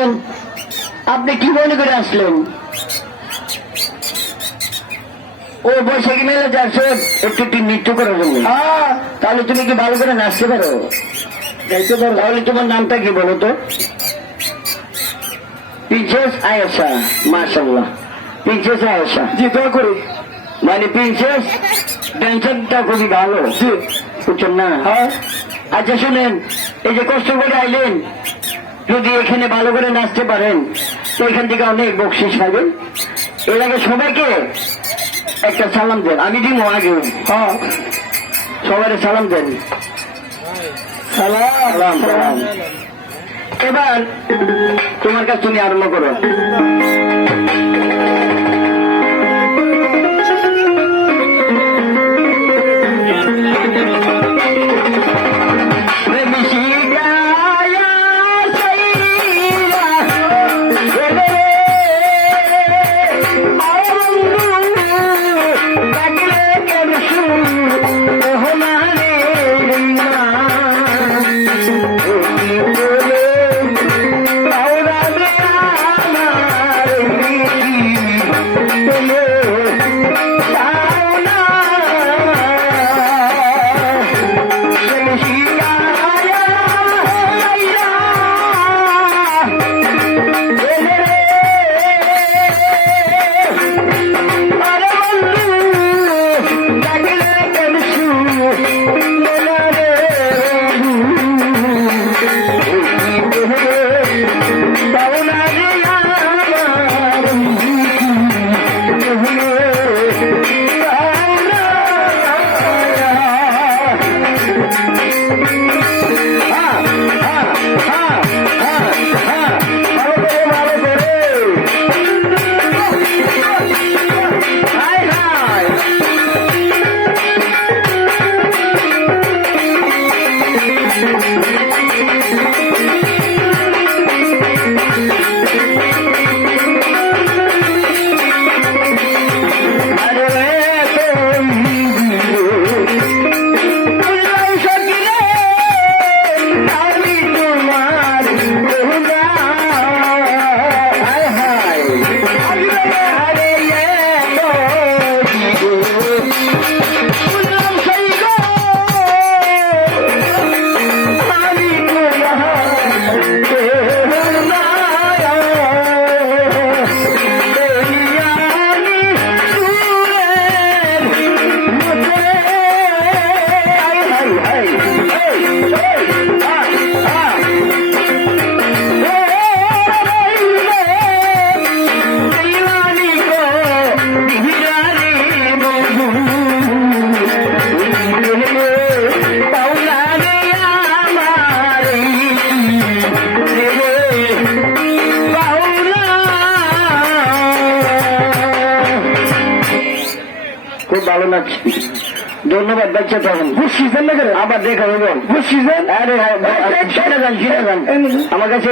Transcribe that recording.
বলেন আপনি কি মনে করে আসলেন? ও বৈশাখী মেলা যাচ্ছ একটু নৃত্য করার জন্য? তাহলে তুমি কি ভালো করে নাচতে পারো? গাইতে পারো? তাহলে তোমার নামটা কি বলো তো? প্রিন্সেস আয়েশা। মাশাআল্লাহ, প্রিন্সেস আয়েশা। জি, দোয়া করি। মানে প্রিন্সেস ড্যান্সারটা খুবই ভালো, বুঝছেন না? আচ্ছা শুনেন, এই যে কষ্ট করে আইলেন, যদি এখানে ভালো করে নাচতে পারেন তো এখান থেকে অনেক বকশিস পাবেন। এর আগে সবাইকে একটা সালাম দেন। আমি দিব আগে। হ্যাঁ, সবাই সালাম দেন। সালাম সালাম। এবার তোমার কাছে তুমি আরম্ভ করো। খুব ভালো লাগছে, ধন্যবাদ। বাচ্চা তখন বুঝছিলেন না করে আবার দেখা হবে। বুঝছিলেন? আরে হ্যাঁ, আমার কাছে